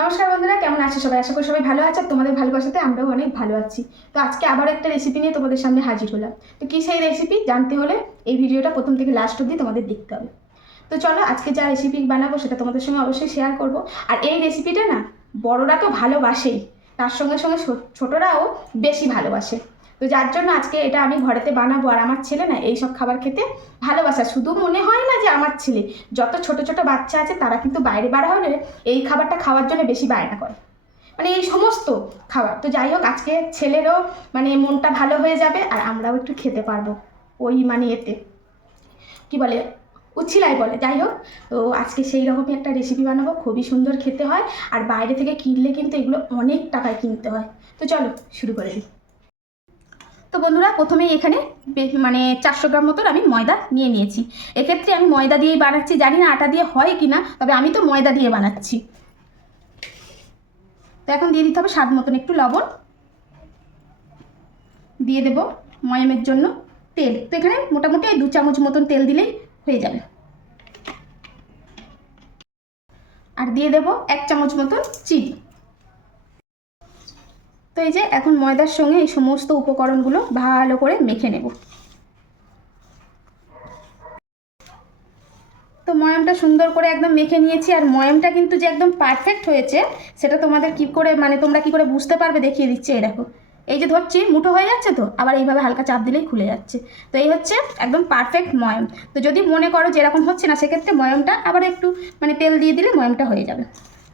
নমস্কার বন্ধুরা, কেমন আছো সবাই? আশা করি সবাই ভালো আছে। তোমাদের ভালোবাসাতে আমরাও অনেক ভালো আছি। তো আজকে আবার একটা রেসিপি নিয়ে তোমাদের সামনে হাজির হলাম। তো কী সেই রেসিপি জানতে হলে এই ভিডিওটা প্রথম থেকে লাস্ট অবধি তোমাদের দেখতে হবে। তো চলো, আজকে যা রেসিপি বানাবো সেটা তোমাদের সঙ্গে অবশ্যই শেয়ার করব। আর এই রেসিপিটা না বড়রা তো ভালোবাসেই, তার সঙ্গে সঙ্গে ছোটরাও বেশি ভালোবাসে। তো যার জন্য আজকে এটা আমি ঘরেতে বানাবো। আর আমার ছেলে না এই সব খাবার খেতে ভালোবাসা, শুধু মনে হয় না যে আমার ছেলে, যত ছোট ছোট বাচ্চা আছে তারা কিন্তু বাইরে বার হলে এই খাবারটা খাওয়ার জন্য বেশি বায়না করে, মানে এই সমস্ত খাবার। তো যাই হোক, আজকে ছেলেরও মানে মনটা ভালো হয়ে যাবে আর আমরাও একটু খেতে পারবো ওই মানে এতে কি বলে, উচ্ছিলাই বলে। যাই হোক, তো আজকে সেই রকমই একটা রেসিপি বানাবো, খুবই সুন্দর খেতে হয়। আর বাইরে থেকে কিনলে কিন্তু এগুলো অনেক টাকায় কিনতে হয়। তো চলো শুরু করে দিই। তো বন্ধুরা, প্রথমেই এখানে মানে 400 গ্রাম মতন আমি ময়দা নিয়ে নিয়েছি। এক্ষেত্রে আমি ময়দা দিয়েই বানাচ্ছি, জানি না আটা দিয়ে হয় কি না, তবে আমি তো ময়দা দিয়ে বানাচ্ছি। তো এখন দিয়ে দিতে হবে স্বাদ মতন একটু লবণ, দিয়ে দেব ময়ামের জন্য তেল। তো এখানে মোটামুটি 2 চামচ মতন তেল দিলেই হয়ে যাবে। আর দিয়ে দেব 1 চামচ মতন চিনি। তো এই যে এখন ময়দার সঙ্গে এই সমস্ত উপকরণগুলো ভালো করে মেখে নেব। তো ময়ামটা সুন্দর করে একদম মেখে নিয়েছি। আর ময়ামটা কিন্তু যে একদম পারফেক্ট হয়েছে সেটা তোমাদের কি করে মানে তোমরা কি করে বুঝতে পারবে দেখিয়ে দিচ্ছি। এই দেখো, এই যে ধরছি মুঠো হয়ে যাচ্ছে, তো আবার এইভাবে হালকা চাপ দিলেই খুলে যাচ্ছে। তো এই হচ্ছে একদম পারফেক্ট ময়াম। তো যদি মনে করো যে এরকম হচ্ছে না, সেক্ষেত্রে ময়ামটা আবার একটু মানে তেল দিয়ে দিলে ময়ামটা হয়ে যাবে।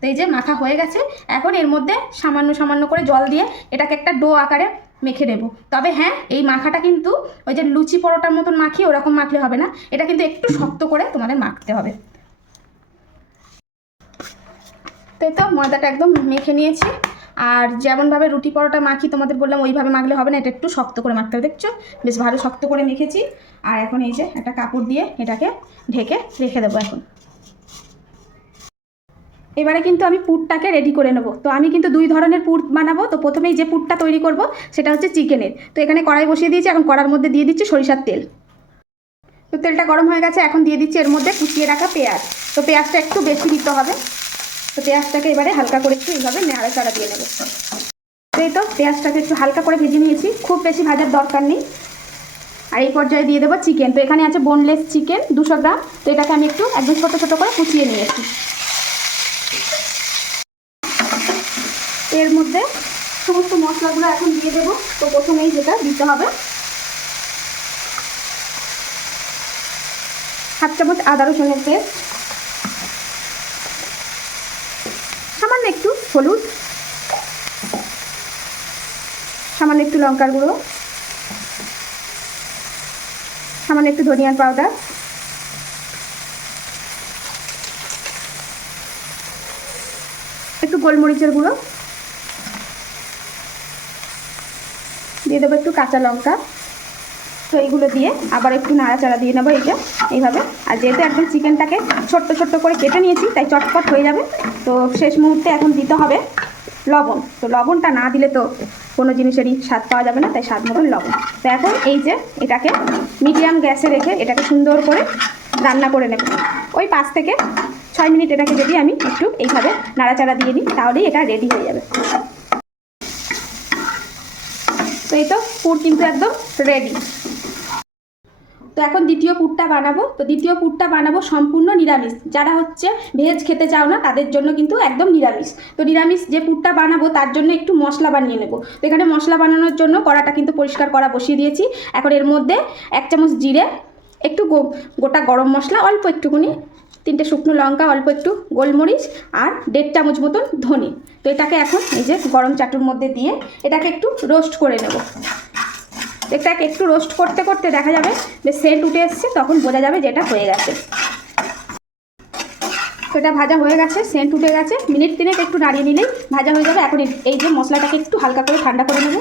তো এই যে মাখা হয়ে গেছে, এখন এর মধ্যে সামান্য সামান্য করে জল দিয়ে এটাকে একটা ডো আকারে মেখে নেব। তবে হ্যাঁ, এই মাখাটা কিন্তু ওই যে লুচি পরোটার মতন মাখি ওরকম মাখলে হবে না, এটা কিন্তু একটু শক্ত করে তোমাদের মাখতে হবে। তাই তো ময়দাটা একদম মেখে নিয়েছি। আর যেমনভাবে রুটি পরোটা মাখি তোমাদের বললাম, ওইভাবে মাখলে হবে না, এটা একটু শক্ত করে মাখতে হবে। দেখছো বেশ ভালো শক্ত করে মেখেছি। আর এখন এই যে একটা কাপড় দিয়ে এটাকে ঢেকে রেখে দেবো। এখন এবারে কিন্তু আমি পুরটাকে রেডি করে নেব। তো আমি কিন্তু 2 ধরনের পুর বানাবো। তো প্রথমেই যে পুরটা তৈরি করব সেটা হচ্ছে চিকেনের। তো এখানে কড়াই বসিয়ে দিয়েছি, এখন কড়ার মধ্যে দিয়ে দিচ্ছি সরিষার তেল। তো তেলটা গরম হয়ে গেছে, এখন দিয়ে দিচ্ছি এর মধ্যে কুচিয়ে রাখা পেঁয়াজ। তো পেঁয়াজটা একটু বেশি দিতে হবে। তো পেঁয়াজটাকে এবারে হালকা করে একটু এইভাবে নাড়াচাড়া দিয়ে নেব। তো এই তো পেঁয়াজটাকে একটু হালকা করে ভেজে নিয়েছি, খুব বেশি ভাজার দরকার নেই। আর এই পর্যায়ে দিয়ে দেবো চিকেন। তো এখানে আছে বোনলেস চিকেন 200 গ্রাম। তো এটাকে আমি একটু একদম ছোটো ছোটো করে কুচিয়ে নিয়েছি। এর মধ্যে সমস্ত মশলাগুলো এখন দিয়ে দেবো। তো প্রথমেই যেটা দিতে হবে, 1/2 চামচ আদা রসুনের পেস্ট, সামান্য একটু হলুদ, সামান্য একটু লঙ্কার গুঁড়ো, সামান্য একটু ধনিয়ার পাউডার, একটু গোলমরিচের গুঁড়ো, দিয়ে দেবো একটু কাঁচা লঙ্কা। তো এইগুলো দিয়ে আবার একটু নাড়াচাড়া দিয়ে নেবো এইভাবে। আর যেহেতু একদম চিকেনটাকে ছোট্ট ছোট্ট করে কেটে নিয়েছি, তাই চটপট হয়ে যাবে। তো শেষ মুহূর্তে এখন দিতে হবে লবণ। তো লবণটা না দিলে তো কোনো জিনিসেরই স্বাদ পাওয়া যাবে না, তাই স্বাদ মতন লবণ। তো এখন এই যে এটাকে মিডিয়াম গ্যাসে রেখে এটাকে সুন্দর করে রান্না করে নেব। ওই 5 থেকে 6 মিনিট এটাকে যদি আমি একটু এইভাবে নাড়াচাড়া দিয়ে নিই, তাহলেই এটা রেডি হয়ে যাবে। তো এই তো পুর কিন্তু একদম রেডি। তো এখন দ্বিতীয় পুরটা বানাবো। তো দ্বিতীয় পুরটা বানাবো সম্পূর্ণ নিরামিষ। যারা হচ্ছে ভেজ খেতে চাও না তাদের জন্য কিন্তু একদম নিরামিষ। তো নিরামিষ যে পুরটা বানাবো তার জন্য একটু মশলা বানিয়ে নেব। তো এখানে মশলা বানানোর জন্য কড়াটা কিন্তু পরিষ্কার করা বসিয়ে দিয়েছি। এখন এর মধ্যে 1 চামচ জিরে, একটু গোটা গরম মশলা অল্প একটুকুনি, 3টে শুকনো লঙ্কা, অল্প একটু গোলমরিচ, আর 1.5 চামচ মতন ধনে। তো এটাকে এখন এই যে গরম চাটুর মধ্যে দিয়ে এটাকে একটু রোস্ট করে নেব। এটাকে একটু রোস্ট করতে করতে দেখা যাবে যে সেন্ট উঠে এসছে, তখন বোঝা যাবে যে এটা হয়ে গেছে। তো এটা ভাজা হয়ে গেছে, সেন্ট উঠে গেছে, মিনিট 3 একটু নাড়িয়ে নিলেই ভাজা হয়ে যাবে। এখন এই যে মশলাটাকে একটু হালকা করে ঠান্ডা করে নেব।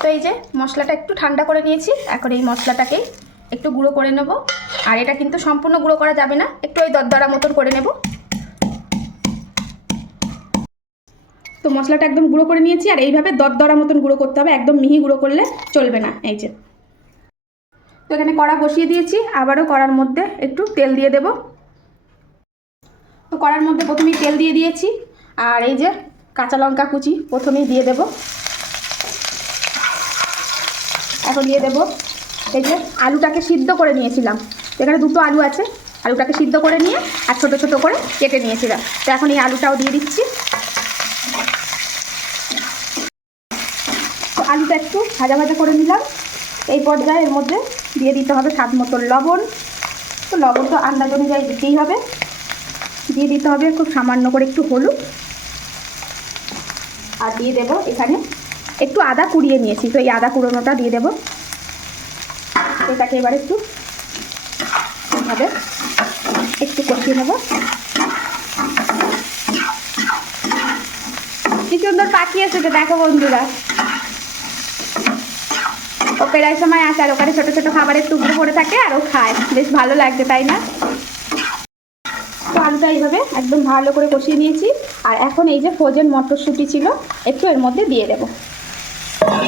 তো এই যে মশলাটা একটু ঠান্ডা করে নিয়েছি, এখন এই মশলাটাকেই একটু গুঁড়ো করে নেব। আর এটা কিন্তু সম্পূর্ণ গুঁড়ো করা যাবে না, একটু ওই দরদরা মতন করে নেব। তো মশলাটা একদম গুঁড়ো করে নিয়েছি, আর এইভাবে দরদরা মতন গুঁড়ো করতে হবে, একদম মিহি গুঁড়ো করলে চলবে না। এই যে তো এখানে কড়া বসিয়ে দিয়েছি, আবারও কড়ার মধ্যে একটু তেল দিয়ে দেব। তো তো কড়ার মধ্যে প্রথমেই তেল দিয়ে দিয়েছি, আর এই যে কাঁচা লঙ্কা কুচি প্রথমেই দিয়ে দেব। এখন দিয়ে দেব এই যে আলুটাকে সিদ্ধ করে নিয়েছিলাম, এখানে 2টো আলু আছে, আলুটাকে সিদ্ধ করে নিয়ে আর ছোটো ছোটো করে কেটে নিয়েছিলাম। তো এখন এই আলুটাও দিয়ে দিচ্ছি। তো আলুটা একটু ভাজা ভাজা করে নিলাম। এই পর্যায়ে এর মধ্যে দিয়ে দিতে হবে স্বাদ মতো লবণ। তো লবণ তো আন্দাজ অনুযায়ী দিতেই হবে। দিয়ে দিতে হবে খুব সামান্য করে একটু হলুদ, আর দিয়ে দেব এখানে একটু আদা কুড়িয়ে নিয়েছি, তো এই আদা কুড়োনোটা দিয়ে দেব। এটাকে এবার একটু এইভাবে একটু কষিয়ে নেব। কি সুন্দর পাখি এসেছে দেখো বন্ধুরা, ও প্রায় সময় আসে আর ওখানে ছোটো ছোটো খাবারের টুকরো পড়ে থাকে আর ও খায়, বেশ ভালো লাগছে তাই না? তো আলুটা এইভাবে একদম ভালো করে কষিয়ে নিয়েছি, আর এখন এই যে ফ্রোজেন মটরশুঁটি ছিল একটু এর মধ্যে দিয়ে দেব।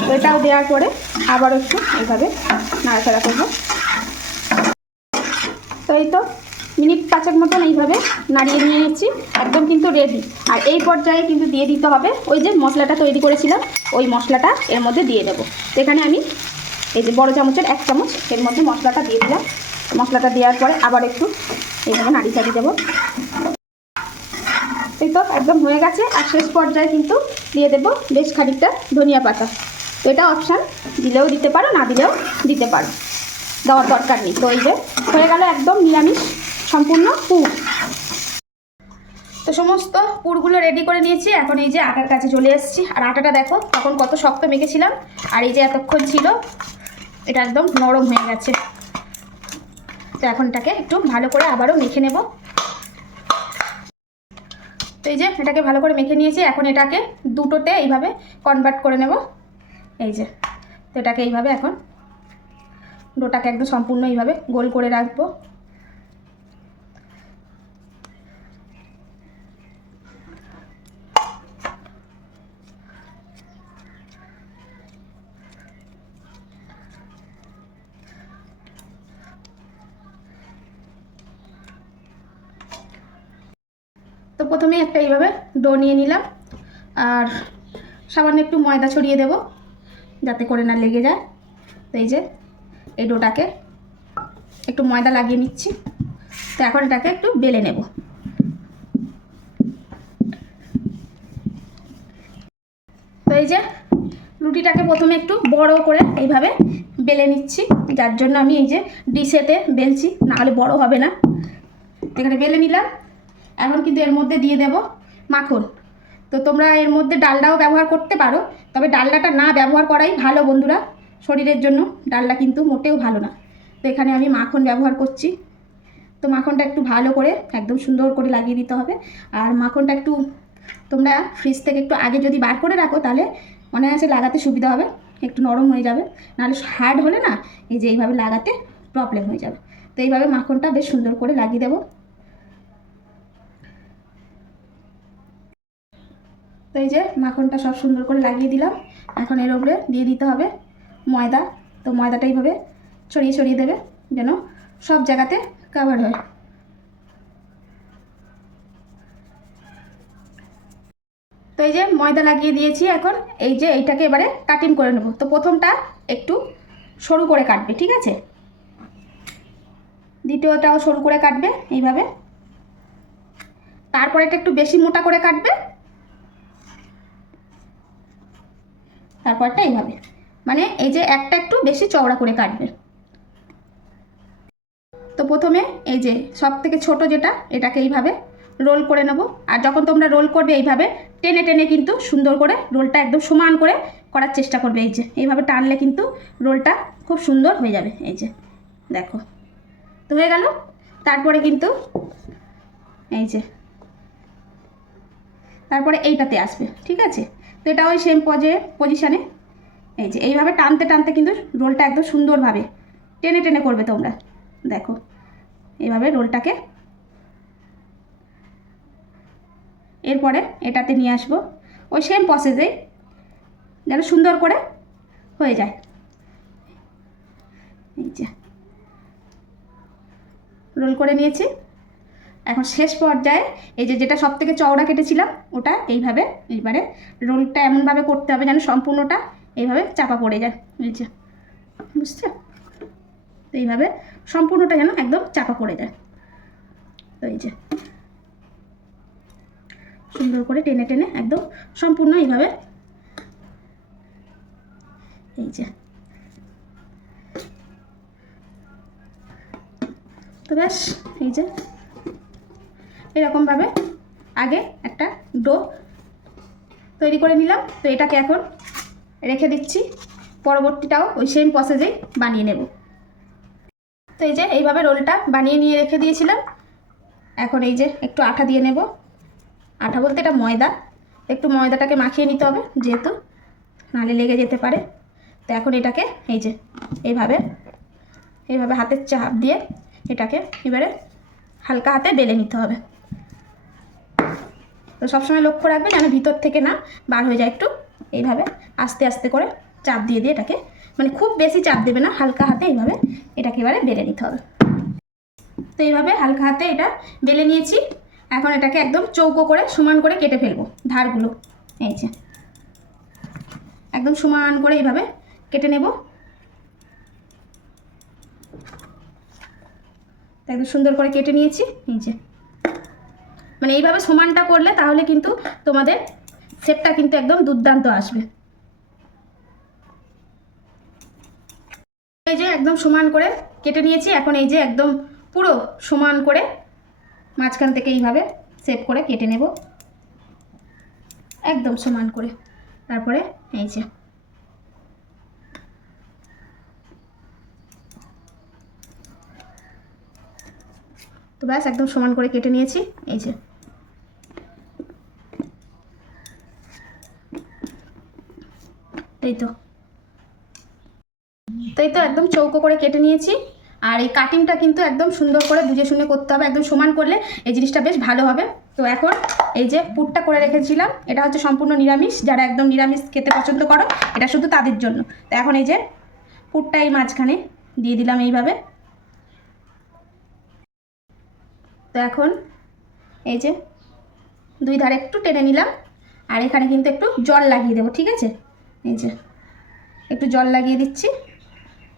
তো এটাও দেওয়ার পরে আবার একটু এইভাবে নাড়াচাড়া করব। তো এই তো মিনিট 5 মতন এইভাবে নাড়িয়ে নিয়ে নিচ্ছি, একদম কিন্তু রেডি। আর এই পর্যায়ে কিন্তু দিয়ে দিতে হবে ওই যে মশলাটা তৈরি করেছিলাম, ওই মশলাটা এর মধ্যে দিয়ে দেবো। তো এখানে আমি এই যে বড় চামচের 1 চামচ এর মধ্যে মশলাটা দিয়ে দিলাম। মশলাটা দেওয়ার পরে আবার একটু এইভাবে নাড়ি চাড়িয়ে দেবো। এই তো একদম হয়ে গেছে। আর শেষ পর্যায়ে কিন্তু দিয়ে দেবো বেশ খানিকটা ধনিয়া পাতা। তো এটা অপশান, দিলেও দিতে পারো, না দিলেও দিতে পারো, দেওয়ার দরকার নেই। তো এই যে হয়ে গেল একদম নিরামিষ সম্পূর্ণ পুর। তো সমস্ত পুরগুলো রেডি করে নিয়েছি, এখন এই যে আটার কাছে চলে এসেছি। আর আটাটা দেখো তখন কত শক্ত মেখেছিলাম, আর এই যে এতক্ষণ ছিল এটা একদম নরম হয়ে গেছে। তো এখন এটাকে একটু ভালো করে আবারও মেখে নেব। তো এই যে এটাকে ভালো করে মেখে নিয়েছি, এখন এটাকে দুটোতে এইভাবে কনভার্ট করে নেব। এই যে তো এটাকে এইভাবে এখন ডোটাকে একদম সম্পূর্ণ এইভাবে গোল করে রাখবো। তো প্রথমে একটা এইভাবে ডো নিয়ে নিলাম, আর সামান্য একটু ময়দা ছড়িয়ে দেব যাতে করে না লেগে যায়। তো এই যে এই ডোটাকে একটু ময়দা লাগিয়ে নিচ্ছি। তো এখন এটাকে একটু বেলে নেব। তো এই যে রুটিটাকে প্রথমে একটু বড় করে এইভাবে বেলে নিচ্ছি, যার জন্য আমি এই যে ডিশেতে বেলছি, নাহলে বড় হবে না। এখানে বেলে নিলাম। এখন কিন্তু এর মধ্যে দিয়ে দেব মাখন। তো তোমরা এর মধ্যে ডালডাও ব্যবহার করতে পারো, তবে ডালডাটা না ব্যবহার করাই ভালো বন্ধুরা, শরীরের জন্য ডালডা কিন্তু মোটেও ভালো না। তো এখানে আমি মাখন ব্যবহার করছি। তো মাখনটা একটু ভালো করে একদম সুন্দর করে লাগিয়ে দিতে হবে। আর মাখনটা একটু তোমরা ফ্রিজ থেকে একটু আগে যদি বার করে রাখো তাহলে মনে আছে লাগাতে সুবিধা হবে, একটু নরম হয়ে যাবে। নাহলে হার্ড হলে না এই যে এইভাবে লাগাতে প্রবলেম হয়ে যাবে। তো এইভাবে মাখনটা বেশ সুন্দর করে লাগিয়ে দেবো। তো এই যে মাখনটা সব সুন্দর করে লাগিয়ে দিলাম। এখন এর উপরে দিয়ে দিতে হবে ময়দা। তো ময়দাটা এইভাবে ছড়িয়ে ছড়িয়ে দেবে যেন সব জায়গাতে কভার হয়। তো এই যে ময়দা লাগিয়ে দিয়েছি, এখন এই যে এইটাকে এবারে কাটিং করে নেব। তো প্রথমটা একটু সরু করে কাটবে, ঠিক আছে? দ্বিতীয়টাও সরু করে কাটবে এইভাবে। তারপর এটা একটু বেশি মোটা করে কাটবে, তারপরটা এইভাবে, মানে এই যে একটা একটু বেশি চওড়া করে কাটবে। তো প্রথমে এই যে সব থেকে ছোট যেটা, এটাকে এইভাবে রোল করে নেব। আর যখন তোমরা রোল করবে এইভাবে টেনে টেনে কিন্তু সুন্দর করে রোলটা একদম সমান করে করার চেষ্টা করবে। এই যে এইভাবে টানলে কিন্তু রোলটা খুব সুন্দর হয়ে যাবে। এই যে দেখো তো হয়ে গেল। তারপরে কিন্তু এই যে তারপরে এইটাতে আসবে, ঠিক আছে? তো এটা ওই সেম পজিশানে এই যে এইভাবে টানতে টানতে কিন্তু রোলটা একদম সুন্দরভাবে টেনে টেনে করবে তোমরা। দেখো এইভাবে রোলটাকে, এরপরে এটাতে নিয়ে আসবো ওই সেম প্রসেসেই যেন সুন্দর করে হয়ে যায়। এই যে রোল করে নিয়েছি। এখন শেষ পর্যায়ে এই যে যেটা সব থেকে চওড়া কেটেছিলাম ওটা এইভাবে এইবারে রোলটা এমনভাবে করতে হবে যেন সম্পূর্ণটা এইভাবে চাপা পড়ে যায়, এই যে বুঝছো, তো এইভাবে সম্পূর্ণটা যেন একদম চাপা পড়ে যায়। তো এই যে সুন্দর করে টেনে টেনে একদম সম্পূর্ণ এইভাবে, এই যে তো ব্যাস এই যে এরকমভাবে আগে একটা ডো তৈরি করে নিলাম। তো এটাকে এখন রেখে দিচ্ছি, পরবর্তীটাও ওই সেম প্রসেসেই বানিয়ে নেব। তো এই যে এইভাবে রোলটা বানিয়ে নিয়ে রেখে দিয়েছিলাম। এখন এই যে একটু আঠা দিয়ে নেব, আঠা বলতে এটা ময়দা, একটু ময়দাটাকে মাখিয়ে নিতে হবে যেহেতু নালে লেগে যেতে পারে। তো এখন এটাকে এই যে এইভাবে এইভাবে হাতের চাপ দিয়ে এটাকে এবারে হালকা হাতে বেলে নিতে হবে। তো সবসময় লক্ষ্য রাখবে যেন ভিতর থেকে না বার হয়ে যায়, একটু এইভাবে আস্তে আস্তে করে চাপ দিয়ে দিয়ে এটাকে, মানে খুব বেশি চাপ দেবে না, হালকা হাতে এইভাবে এটাকে এবারে বেলে নিতে হবে। তো এইভাবে হালকা হাতে এটা বেলে নিয়েছি। এখন এটাকে একদম চৌকো করে সমান করে কেটে ফেলবো ধারগুলো, এই যে একদম সমান করে এইভাবে কেটে নেব। একদম সুন্দর করে কেটে নিয়েছি, এই যে মানে এইভাবে সমানটা করলে তাহলে কিন্তু তোমাদের শেপটা কিন্তু একদম দুর্দান্ত আসবে। এই যে একদম সমান করে কেটে নিয়েছি। এখন এই যে একদম পুরো সমান করে মাঝখান থেকে এইভাবে শেপ করে কেটে নেব, একদম সমান করে। তারপরে এই যে তো ব্যাস একদম সমান করে কেটে নিয়েছি, এই যে এই তো একদম চৌকো করে কেটে নিয়েছি। আর এই কাটিংটা কিন্তু একদম সুন্দর করে বুঝে শুনে করতে হবে, একদম সমান করলে এই জিনিসটা বেশ ভালো হবে। তো এখন এই যে পুরটা করে রেখেছিলাম, এটা হচ্ছে সম্পূর্ণ নিরামিষ, যারা একদম নিরামিষ খেতে পছন্দ করো এটা শুধু তাদের জন্য। তো এখন এই যে পুরটা এই মাঝখানে দিয়ে দিলাম এইভাবে। তো এখন এই যে দুই ধারে একটু টেনে নিলাম, আর এখানে কিন্তু একটু জল লাগিয়ে দেবো, ঠিক আছে, এই যে একটু জল লাগিয়ে দিচ্ছি।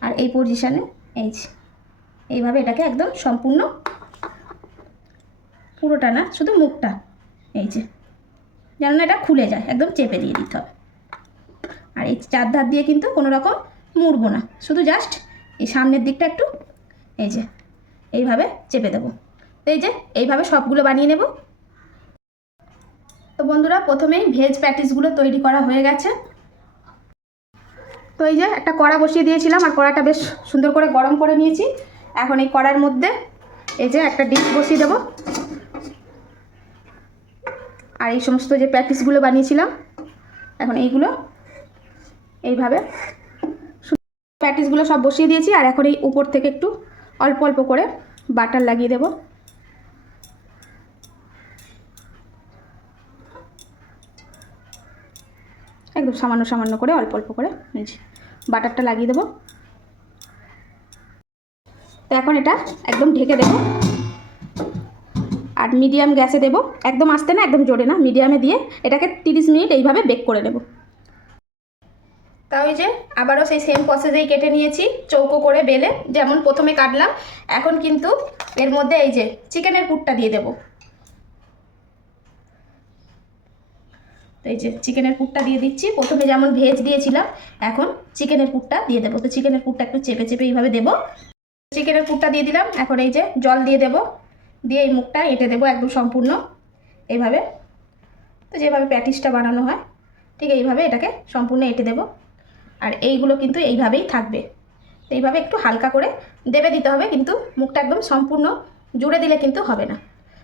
আর এই পজিশানে এই যে এইভাবে এটাকে একদম সম্পূর্ণ, পুরোটা না শুধু মুখটা, এই যে যেন না এটা খুলে যায়, একদম চেপে দিয়ে দিতে হবে। আর এই চার ধার দিয়ে কিন্তু কোনো রকম মুড়বো না, শুধু জাস্ট এই সামনের দিকটা একটু এই যে এইভাবে চেপে দেবো। তো এই যে এইভাবে সবগুলো বানিয়ে নেব। তো বন্ধুরা প্রথমেই ভেজ প্যাটিসগুলো তৈরি করা হয়ে গেছে। তো এই যে একটা কড়া বসিয়ে দিয়েছিলাম, আর কড়াটা বেশ সুন্দর করে গরম করে নিয়েছি। এখন এই কড়ার মধ্যে এই যে একটা ডিশ বসিয়ে দেবো, আর এই সমস্ত যে প্যাটিসগুলো বানিয়েছিলাম এখন এইগুলো এইভাবে প্যাটিসগুলো সব বসিয়ে দিয়েছি। আর এখন এই উপর থেকে একটু অল্প অল্প করে বাটার লাগিয়ে দেব। একদম সামান্য সামান্য করে অল্প অল্প করে বাটারটা লাগিয়ে দেবো। তো এখন এটা একদম ঢেকে দেব, আর মিডিয়াম গ্যাসে দেব, একদম আস্তে না একদম জোরে না, মিডিয়ামে দিয়ে এটাকে 30 মিনিট এইভাবে বেক করে নেব। তাও এই যে আবারও সেই সেম প্রসেসেই কেটে নিয়েছি চৌকো করে বেলে, যেমন প্রথমে কাটলাম। এখন কিন্তু এর মধ্যে এই যে চিকেনের পুরটা দিয়ে দেব। তো এই যে চিকেনের পুরটা দিয়ে দিচ্ছি, প্রথমে যেমন ভেজ দিয়েছিলাম এখন চিকেনের পুরটা দিয়ে দেবো। তো চিকেনের পুরটা একটু চেপে চেপে এইভাবে দেবো। চিকেনের পুরটা দিয়ে দিলাম। এখন এই যে জল দিয়ে দেব, দিয়ে এই মুখটা এঁটে দেবো একদম সম্পূর্ণ এইভাবে। তো যেভাবে প্যাটিসটা বানানো হয় ঠিক এইভাবে এটাকে সম্পূর্ণ এঁটে দেব। আর এইগুলো কিন্তু এইভাবেই থাকবে, এইভাবে একটু হালকা করে দেবে দিতে হবে, কিন্তু মুখটা একদম সম্পূর্ণ জুড়ে দিলে কিন্তু হবে না।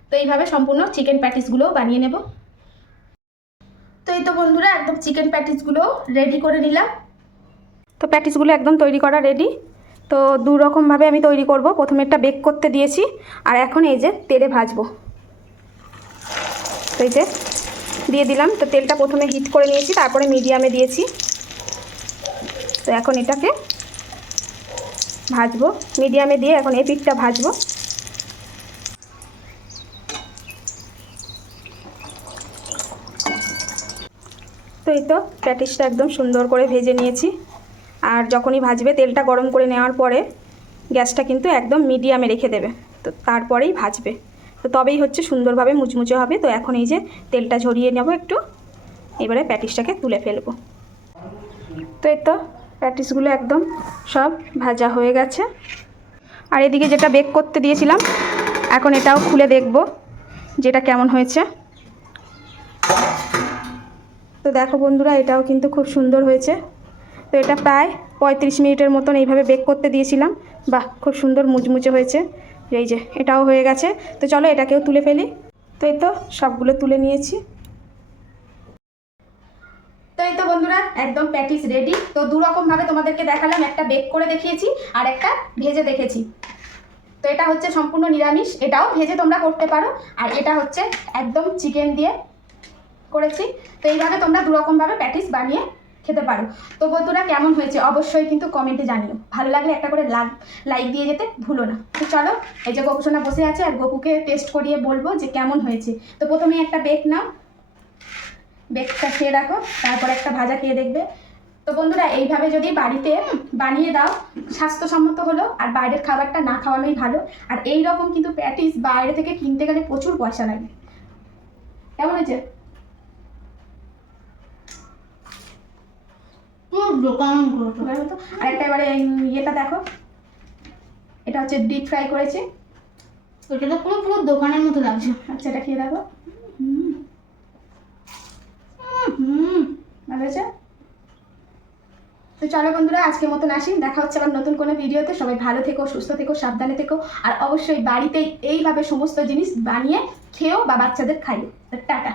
তো এইভাবে সম্পূর্ণ চিকেন প্যাটিসগুলোও বানিয়ে নেব। তো এই তো বন্ধুরা একদম চিকেন প্যাটিসগুলো রেডি করে নিলাম। তো প্যাটিসগুলো একদম তৈরি করা রেডি। তো দু রকমভাবে আমি তৈরি করব, প্রথমে একটা বেক করতে দিয়েছি, আর এখন এই যে তেলে ভাজবো। তো এই যে দিয়ে দিলাম। তো তেলটা প্রথমে হিট করে নিয়েছি, তারপরে মিডিয়ামে দিয়েছি। তো এখন এটাকে ভাজবো মিডিয়ামে দিয়ে, এখন এই পিঠটা ভাজবো। তো এই তো প্যাটিসটা একদম সুন্দর করে ভেজে নিয়েছি। আর যখনই ভাজবে তেলটা গরম করে নেওয়ার পরে গ্যাসটা কিন্তু একদম মিডিয়ামে রেখে দেবে, তো তারপরেই ভাজবে, তো তবেই হচ্ছে সুন্দরভাবে মুচমুচে হবে। তো এখন এই যে তেলটা ঝরিয়ে নেব একটু, এবারে প্যাটিসটাকে তুলে ফেলবো। তো এই তো প্যাটিসগুলো একদম সব ভাজা হয়ে গেছে। আর এদিকে যেটা বেক করতে দিয়েছিলাম এখন এটাও খুলে দেখব যেটা কেমন হয়েছে। তো দেখো বন্ধুরা, এটাও কিন্তু খুব সুন্দর হয়েছে। তো এটা প্রায় 35 মিনিটের মতন এইভাবে বেক করতে দিয়েছিলাম। বাহ, খুব সুন্দর মুচমুচে হয়েছে। এই যে এটাও হয়ে গেছে। তো চলো এটাকেও তুলে ফেলি। তো এই তো সবগুলো তুলে নিয়েছি। তো এই তো বন্ধুরা একদম প্যাটিস রেডি। তো দুরকমভাবে তোমাদেরকে দেখালাম, একটা বেক করে দেখিয়েছি আর একটা ভেজে দেখেছি। তো এটা হচ্ছে সম্পূর্ণ নিরামিষ, এটাও ভেজে তোমরা করতে পারো। আর এটা হচ্ছে একদম চিকেন দিয়ে করেছি। তো এইভাবে তোমরা দুরকমভাবে প্যাটিস বানিয়ে খেতে পারো। তো বন্ধুরা কেমন হয়েছে অবশ্যই কিন্তু কমেন্টে জানিও। ভালো লাগলে একটা করে লাইক দিয়ে যেতে ভুলো না। তো চলো, এই যে গোপুসোনা বসে আছে আর গোপুকে টেস্ট করিয়ে বলবো যে কেমন হয়েছে। তো প্রথমে একটা বেক নাও, বেকটা খেয়ে দেখো, তারপর একটা ভাজা খেয়ে দেখবে। তো বন্ধুরা এইভাবে যদি বাড়িতে বানিয়ে দাও স্বাস্থ্যসম্মত হলো, আর বাইরের খাবারটা না খাওয়ানোই ভালো। আর এই রকম কিন্তু প্যাটিস বাইরে থেকে কিনতে গেলে প্রচুর পয়সা লাগে। কেমন হয়েছে? আর একটা এবারে ইয়েটা দেখো, এটা হচ্ছে ডিপ ফ্রাই করেছি। ওটা তো পুরো দোকানের মতো লাগছে। আচ্ছা এটা খেয়ে দেখো, ভালো হয়েছে। তো চলো বন্ধুরা আজকের মতন আসি, দেখা হচ্ছে আবার নতুন কোনো ভিডিওতে। সবাই ভালো থেকো, সুস্থ থেকো, সাবধানে থেকো। আর অবশ্যই বাড়িতেই এইভাবে সমস্ত জিনিস বানিয়ে খেও বা বাচ্চাদের খাইও। টাটা।